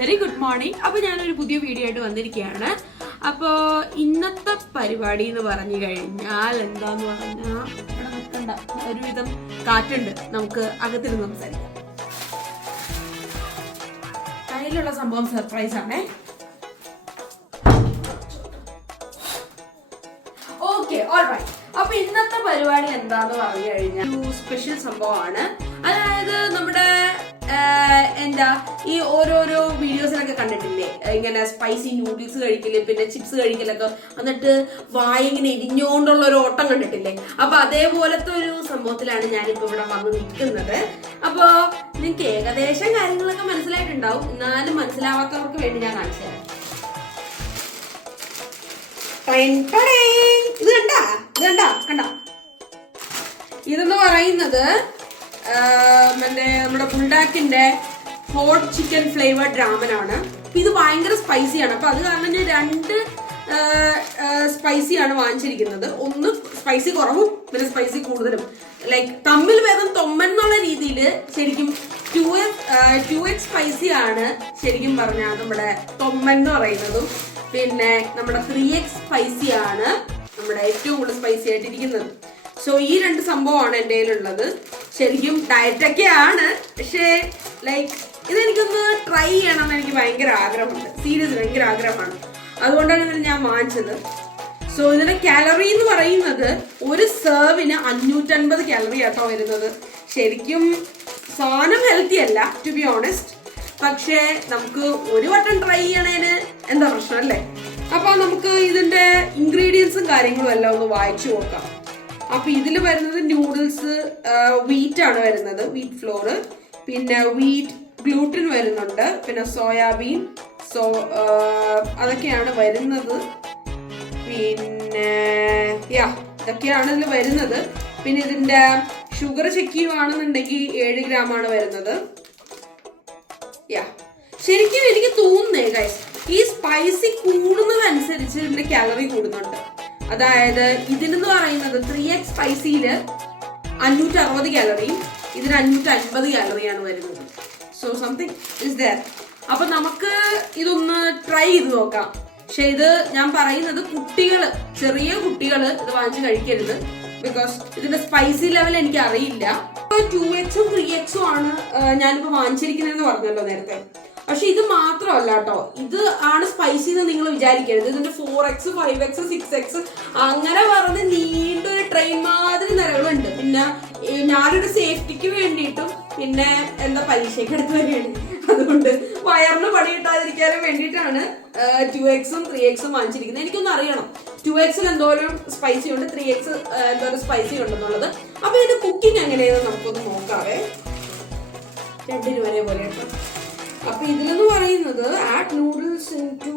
Very good morning. അപ്പൊ ഞാനൊരു പുതിയ വീഡിയോ ആയിട്ട് വന്നിരിക്കുകയാണ്. അപ്പോ ഇന്നത്തെ പരിപാടി എന്ന് പറഞ്ഞു കഴിഞ്ഞാൽ എന്താന്ന് പറഞ്ഞാൽ ഇവിടെ നിൽക്കണ്ട, ഒരുവിധം കാറ്റുണ്ട്, നമുക്ക് അകത്തിരുന്ന് സംസാരിക്കാം. കയ്യിലുള്ള സംഭവം സർപ്രൈസ് ആണേ. Okay, alright. അപ്പൊ ഇന്നത്തെ പരിപാടി എന്താന്ന് പറഞ്ഞു കഴിഞ്ഞാൽ ഒരു സ്പെഷ്യൽ സംഭവമാണ്. അതായത് നമ്മുടെ എന്താ ഈ ഓരോരോ വീഡിയോസിലൊക്കെ കണ്ടിട്ടില്ലേ, ഇങ്ങനെ സ്പൈസി നൂഡിൽസ് കഴിക്കല്, പിന്നെ ചിപ്സ് കഴിക്കലൊക്കെ, എന്നിട്ട് വായ ഇങ്ങനെ ഇരിഞ്ഞോണ്ടുള്ള ഒരു ഓട്ടം കണ്ടിട്ടില്ലേ. അപ്പൊ അതേപോലത്തെ ഒരു സംഭവത്തിലാണ് ഞാനിപ്പോ ഇവിടെ വന്ന് നിൽക്കുന്നത്. അപ്പൊ നിങ്ങൾക്ക് ഏകദേശം കാര്യങ്ങളൊക്കെ മനസ്സിലായിട്ടുണ്ടാവും, എന്നാലും മനസ്സിലാവാത്തവർക്ക് വേണ്ടി ഞാൻ കാണിച്ചു തരാം. ഇത് കണ്ട ഇതെന്ന് പറയുന്നത് നമ്മുടെ ബുൾഡാക്കിന്റെ ഹോട്ട് ചിക്കൻ ഫ്ലേവേർഡ് രാമൻ ആണ്. ഇത് ഭയങ്കര സ്പൈസിയാണ്. അപ്പൊ അത് കാരണം ഞാൻ രണ്ട് സ്പൈസിയാണ് വാങ്ങിച്ചിരിക്കുന്നത്. ഒന്ന് സ്പൈസി കുറവും പിന്നെ സ്പൈസി കൂടുതലും, ലൈക്ക് തമ്മിൽ വേദം തൊമ്മൻ എന്നുള്ള രീതിയിൽ ശരിക്കും 2x സ്പൈസി ആണ് ശരിക്കും പറഞ്ഞാൽ നമ്മുടെ തൊമ്മൻ എന്ന് പറയുന്നതും. പിന്നെ നമ്മുടെ 3x സ്പൈസി ആണ് നമ്മുടെ ഏറ്റവും കൂടുതൽ സ്പൈസി ആയിട്ടിരിക്കുന്നത്. സോ ഈ രണ്ട് സംഭവമാണ് എൻ്റെ കയ്യിലുള്ളത്. ശരിക്കും ഡയറ്റൊക്കെ ആണ്, പക്ഷേ ലൈക്ക് ഇതെനിക്കൊന്ന് ട്രൈ ചെയ്യണമെന്ന് എനിക്ക് ഭയങ്കര ആഗ്രഹമുണ്ട്. സീരിയസ് ഭയങ്കര ആഗ്രഹമാണ്, അതുകൊണ്ടാണ് ഇതിൽ ഞാൻ വാങ്ങിച്ചത്. സോ ഇതിന്റെ കാലറി എന്ന് പറയുന്നത് ഒരു സെർവിന് 550 കാലറി ആട്ടോ വരുന്നത്. ശരിക്കും സാധനം ഹെൽത്തി അല്ല, ടു ബി ഓണസ്റ്റ്. പക്ഷേ നമുക്ക് ഒരു വട്ടം ട്രൈ ചെയ്യണേന് എന്താ പ്രശ്നം അല്ലേ. അപ്പൊ നമുക്ക് ഇതിന്റെ ഇൻഗ്രീഡിയൻസും കാര്യങ്ങളും എല്ലാം ഒന്ന് വായിച്ചു നോക്കാം. അപ്പൊ ഇതിൽ വരുന്നത് നൂഡിൽസ് വീറ്റ് ആണ് വരുന്നത്, വീറ്റ് ഫ്ലോർ, പിന്നെ വീറ്റ് ഗ്ലൂട്ടൻ വരുന്നുണ്ട്, പിന്നെ സോയാബീൻ, അതൊക്കെയാണ് വരുന്നത്. പിന്നെ ഇതൊക്കെയാണ് ഇതിൽ വരുന്നത്. പിന്നെ ഇതിന്റെ ഷുഗർ ചെക്ക് ചെയ്യുവാണെന്നുണ്ടെങ്കിൽ 7 ഗ്രാമാണ് വരുന്നത്. ശരിക്കും എനിക്ക് തോന്നുന്നേ ഗൈസ്, ഈ സ്പൈസി കൂടുന്നതനുസരിച്ച് ഇതിന്റെ കാലറി കൂടുന്നുണ്ട്. അതായത് ഇതിനെന്ന് പറയുന്നത് 3x സ്പൈസിയില് 560 കാലറിയും ഇതിന് 550 കാലറിയാണ് വരുന്നത്. So something is there. അപ്പൊ നമുക്ക് ഇതൊന്ന് ട്രൈ ചെയ്ത് നോക്കാം. പക്ഷെ ഇത് ഞാൻ പറയുന്നത് ചെറിയ കുട്ടികള് ഇത് വാങ്ങിച്ച് കഴിക്കരുത്. ബിക്കോസ് ഇതിന്റെ സ്പൈസി ലെവൽ എനിക്ക് അറിയില്ല. 2x-ഉം 3x-ഉം ആണ് ഞാനിപ്പോ വാങ്ങിച്ചിരിക്കുന്നതെന്ന് പറഞ്ഞല്ലോ നേരത്തെ. പക്ഷെ ഇത് മാത്രമല്ല കേട്ടോ, ഇത് ആണ് സ്പൈസി എന്ന് നിങ്ങൾ വിചാരിക്കരുത്. ഇതിന്റെ 4x, 5x, 6x അങ്ങനെ പറഞ്ഞ് നീണ്ടൊരു ട്രെയിൻ മാതിരി നിരകളുണ്ട്. പിന്നെ ഞാനൊരു സേഫ്റ്റിക്ക് വേണ്ടിയിട്ടും പിന്നെ എന്താ പരീക്ഷയ്ക്ക് എടുത്ത് വേണ്ടി, അതുകൊണ്ട് വയറിന് പണി കിട്ടാതിരിക്കാനും വേണ്ടിയിട്ടാണ് 2x-ഉം 3x-ഉം വാങ്ങിച്ചിരിക്കുന്നത്. എനിക്കൊന്നും അറിയണം 2x-ൽ എന്തോരം സ്പൈസി ഉണ്ട്, 3x എന്തോരം സ്പൈസി ഉണ്ടെന്നുള്ളത്. അപ്പൊ ഇത് കുക്കിംഗ് എങ്ങനെയാണെന്ന് നമുക്കൊന്ന് നോക്കാവേ. രണ്ടിനും ഒരേപോലെ കേട്ടോ. അപ്പൊ ഇതിലെന്ന് പറയുന്നത് add noodles into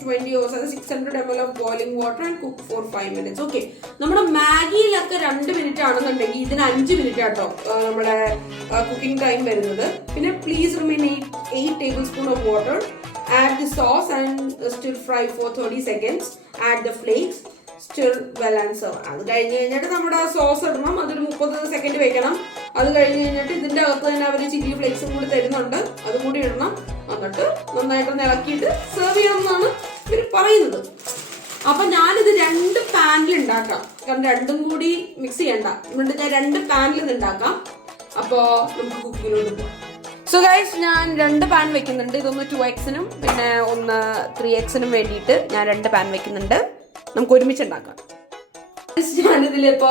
20 or 600 ml of boiling water and cook four 5 minutes. Okay, നമ്മുടെ മാഗിയിലൊക്കെ 2 മിനിറ്റ് ആണെന്നുണ്ടെങ്കിൽ ഇതിന് 5 മിനിറ്റ് ആട്ടോ നമ്മുടെ കുക്കിംഗ് ടൈം വരുന്നത്. പിന്നെ please remain 8 tablespoons of water. Add the sauce and stir fry for 30 seconds. Add the flakes. Stir well and serve. അത് കഴിഞ്ഞ് കഴിഞ്ഞിട്ട് നമ്മുടെ സോസ് ഇടണം, അതൊരു 30 സെക്കൻഡ് വെക്കണം. അത് കഴിഞ്ഞ് കഴിഞ്ഞിട്ട് ഇതിന്റെ അകത്ത് തന്നെ അവർ ചില്ലി ഫ്ലേക്സും കൂടി തരുന്നുണ്ട്, അതും കൂടി ഇടണം. എന്നിട്ട് നന്നായിട്ട് ഇളക്കിയിട്ട് സെർവ് ചെയ്യണം എന്നാണ് ഇവർ പറയുന്നത്. അപ്പൊ ഞാനിത് 2 പാനിൽ ഉണ്ടാക്കാം, കാരണം രണ്ടും കൂടി മിക്സ് ചെയ്യണ്ട. അതുകൊണ്ട് ഞാൻ 2 പാനിൽ ഇത് ഉണ്ടാക്കാം. അപ്പോ നമുക്ക് കുക്കിങ്ങിലോട്ട് പോകാം. സോ ഗൈസ്, ഞാൻ 2 പാൻ വെക്കുന്നുണ്ട്. ഇതൊന്ന് 2x-നും പിന്നെ ഒന്ന് 3x-നും വേണ്ടിയിട്ട് ഞാൻ 2 പാൻ വെക്കുന്നുണ്ട്. നമുക്ക് ഒരുമിച്ച് ഉണ്ടാക്കാം. ഞാനിതിലിപ്പോ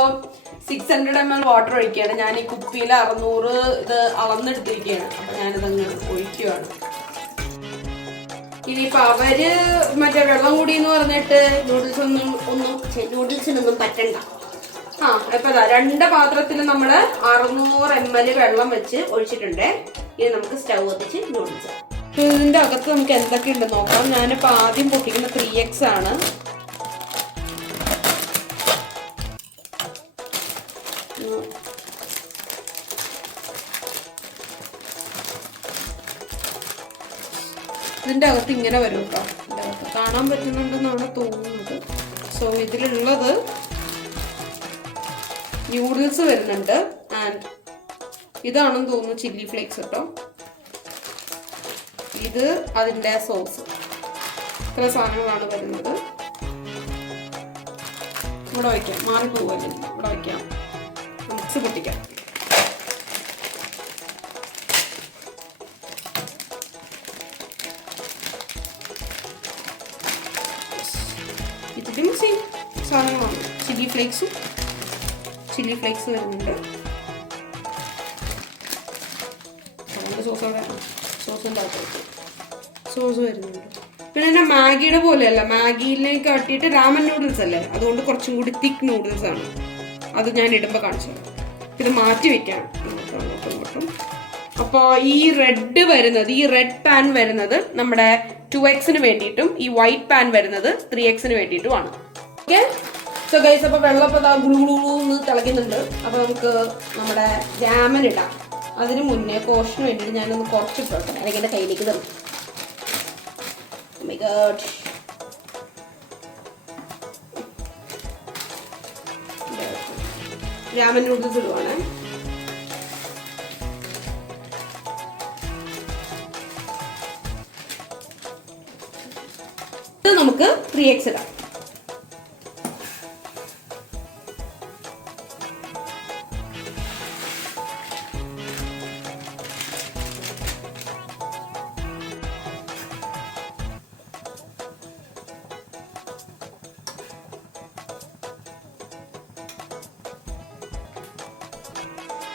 600 ml വാട്ടർ ഒഴിക്കുകയാണ്. ഞാൻ ഈ കുപ്പിയിൽ 600 ഇത് അളന്നെടുത്തിരിക്കുകയാണ്. അപ്പൊ ഞാനിതങ്ങ് ഒഴിക്കുകയാണ്. ഇനിയിപ്പോ അവര് മറ്റേ വെള്ളം കൂടി എന്ന് പറഞ്ഞിട്ട് നൂഡിൽസിനൊന്നും പറ്റണ്ട. ഇപ്പൊ 2 പാത്രത്തിൽ നമ്മള് 600 ml വെള്ളം വെച്ച് ഒഴിച്ചിട്ടുണ്ട്. ഇനി നമുക്ക് സ്റ്റൗ കത്തിച്ച് നൂഡിൽസ്. ഇതിന്റെ അകത്ത് നമുക്ക് എന്തൊക്കെ ഉണ്ടെന്ന് നോക്കാം. ഞാനിപ്പോ ആദ്യം പൊട്ടിക്കുന്ന 3x ആണ്. ഇതിന്റെ അകത്ത് ഇങ്ങനെ വരും കേട്ടോ. ഇതിന്റെ അകത്ത് കാണാൻ പറ്റുന്നുണ്ടെന്നാണ് തോന്നുന്നത്. സോ ഇതിലുള്ളത് നൂഡിൽസ് വരുന്നുണ്ട്, ആൻഡ് ഇതാണെന്ന് തോന്നുന്നു ചില്ലി ഫ്ലേക്സ് കേട്ടോ. ഇത് അതിൻ്റെ സോസ്. ഇത്ര സാധനങ്ങളാണ് വരുന്നത്. ഇവിടെ വയ്ക്കാം, മാറിപ്പോവല്ലേ, ഇവിടെ വയ്ക്കാം, മിക്സ് പൊട്ടിക്കാം. ഇതിൽ മിക്സ് ചെയ്യും സാധനങ്ങളാണ്. ചില്ലി ഫ്ലേക്സ് വരുന്നുണ്ട്. സോസ് വരുന്നുണ്ട്. പിന്നെ എന്നെ മാഗിയുടെ പോലെയല്ല, മാഗിയിലേക്ക് കാട്ടിയിട്ട് രാമൻ നൂഡിൽസ് അല്ലേ, അതുകൊണ്ട് കുറച്ചും കൂടി തിക്ക് നൂഡിൽസ് ആണ്. അത് ഞാൻ ഇടുമ്പോൾ കാണിച്ചു തരാം. ഇത് മാറ്റി വെക്കാം അങ്ങോട്ടും. അപ്പോൾ ഈ റെഡ് വരുന്നത്, ഈ റെഡ് പാൻ വരുന്നത് നമ്മുടെ 2Xന് വേണ്ടിയിട്ടും ഈ വൈറ്റ് പാൻ വരുന്നത് 3Xന് വേണ്ടിയിട്ടുമാണ്. ഓക്കെ, സോ ഗൈസ്, അപ്പോൾ വെള്ളം ഇപ്പോൾ ഗുളുഗുളൂന്ന് തിളയ്ക്കുന്നുണ്ട്. അപ്പോൾ നമുക്ക് നമ്മുടെ രാമൻ ഇടാം. അതിന് മുന്നേ പോഷന് വേണ്ടിയിട്ട് ഞാനൊന്ന് കുറച്ച് ഇട്ടോട്ടെ, അല്ലെങ്കിൽ എൻ്റെ കയ്യിലേക്ക് തരും. Oh my God. Ramen noodles ഇടുവാണ്. ഇത് നമുക്ക് 3X ഇടാം.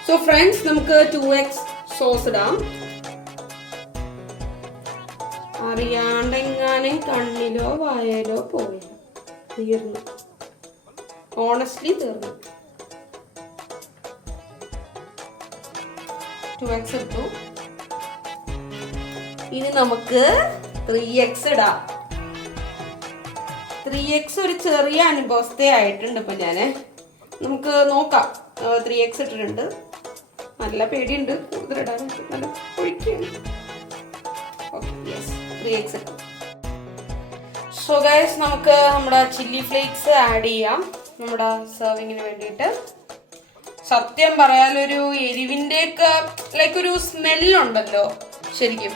സോ ഫ്രണ്ട്സ്, നമുക്ക് 2X സോസ് ഇടാം. അറിയാണ്ടെങ്ങാനും കണ്ണിലോ വായലോ പോയ തീർന്നു, ഓണസ്റ്റ്ലി തീർന്നു. 2X ഇട്ടു. ഇനി നമുക്ക് 3X ഇടാം. 3X ഒരു ചെറിയ അനുഭവസ്ഥയായിട്ടുണ്ട്. ഇപ്പൊ നമുക്ക് നോക്കാം. 3X ഇട്ടിട്ടുണ്ട്. നല്ല പേടിയുണ്ട് കൂടുതൽ ഇടാനായിട്ട്, നല്ല ഒഴിക്കുകയാണ്. ഓക്കെ, യെസ്, 3X ഇട്ടു. സോ ഗൈസ്, നമുക്ക് നമ്മുടെ ചില്ലി ഫ്ലേക്സ് ആഡ് ചെയ്യാം നമ്മുടെ സെർവിങ്ങിന് വേണ്ടിയിട്ട്. സത്യം പറയാലൊരു എരിവിൻ്റെ ഒക്കെ ലൈക്ക് ഒരു സ്മെല്ലുണ്ടല്ലോ, ശരിക്കും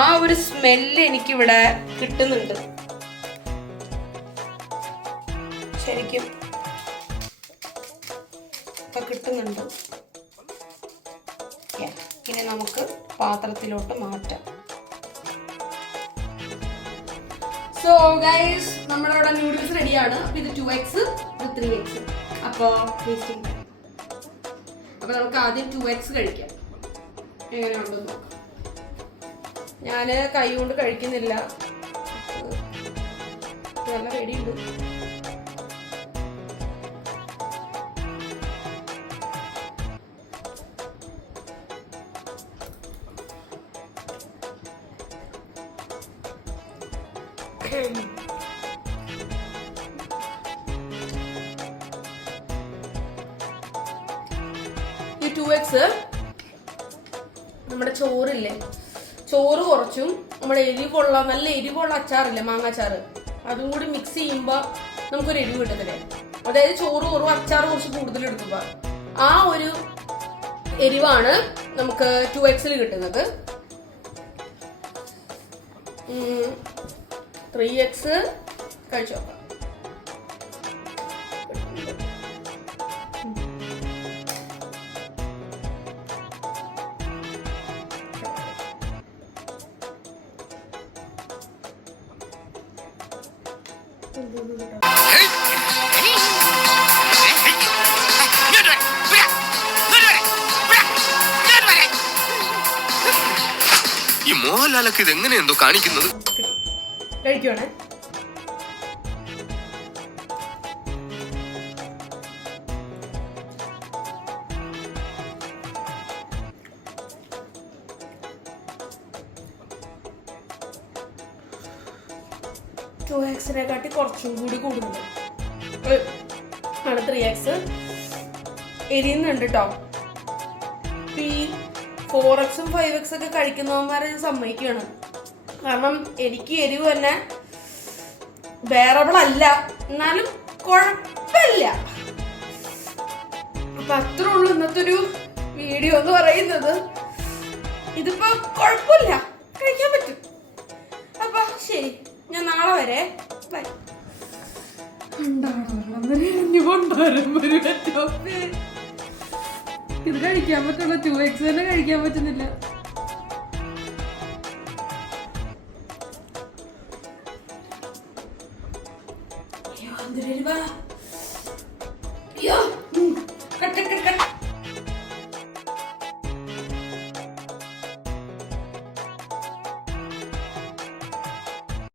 ആ ഒരു സ്മെല്ല് എനിക്കിവിടെ കിട്ടുന്നുണ്ട് ശരിക്കും. ഇപ്പൊ കിട്ടുന്നുണ്ട്. ഇനി നമുക്ക് പാത്രത്തിലോട്ട് മാറ്റാം. സോ ഗൈസ്, നമ്മുടെ ഇവിടെ നൂഡിൽസ് റെഡിയാണ്. അപ്പൊ ഇത് 2X, ഇത് 3X. അപ്പൊ ടേസ്റ്റിംഗ് ടൈം. അപ്പൊ നമുക്ക് ആദ്യം 2X കഴിക്കാം. എങ്ങനെയുണ്ടെന്ന് നോക്കാം. ഞാൻ കൈ കൊണ്ട് കഴിക്കുന്നില്ല, നല്ല പേടിയുണ്ട്. ഈ 2X നമ്മുടെ ചോറില്ലേ, ചോറ് കുറച്ചും നമ്മുടെ എരിവുള്ള നല്ല എരിവുള്ള അച്ചാറില്ലേ, മാങ്ങാച്ചാറ്, അതും കൂടി മിക്സ് ചെയ്യുമ്പോൾ നമുക്കൊരു എരിവ് കിട്ടത്തില്ലേ. അതായത് ചോറ് കുറവ് അച്ചാറ് കുറച്ച് കൂടുതൽ എടുക്കുമ്പോൾ ആ ഒരു എരിവാണ് നമുക്ക് 2Xൽ കിട്ടുന്നത്. 3X കഴിച്ചു നോക്കാം. ഈ മോഹൻലാലൊക്കെ ഇത് എങ്ങനെയെന്തോ കാണിക്കുന്നത്. കഴിക്കുവാണേ. നെക്കാട്ടി കുറച്ചും കൂടി കൂടുന്നുണ്ട്. 3X എരിയുന്നുണ്ട് കേട്ടോ. ഈ 4Xും 5X ഒക്കെ കഴിക്കുന്നവന്മാരെ സമ്മതിക്കുകയാണ്. കാരണം എനിക്ക് എരിവ് തന്നെ ബെയറബിൾ അല്ല, എന്നാലും കുഴപ്പമില്ല. അപ്പൊ അത്രേ ഉള്ളൂ ഇന്നത്തെ ഒരു വീഡിയോ എന്ന് പറയുന്നത്. ഇതിപ്പോ കുഴപ്പമില്ല, കഴിക്കാൻ പറ്റും. വരെ ബൈ. ഇത് കഴിക്കാൻ പറ്റുള്ള 2x തന്നെ കഴിക്കാൻ പറ്റുന്നില്ല. അയ്യോ, 100 രൂപ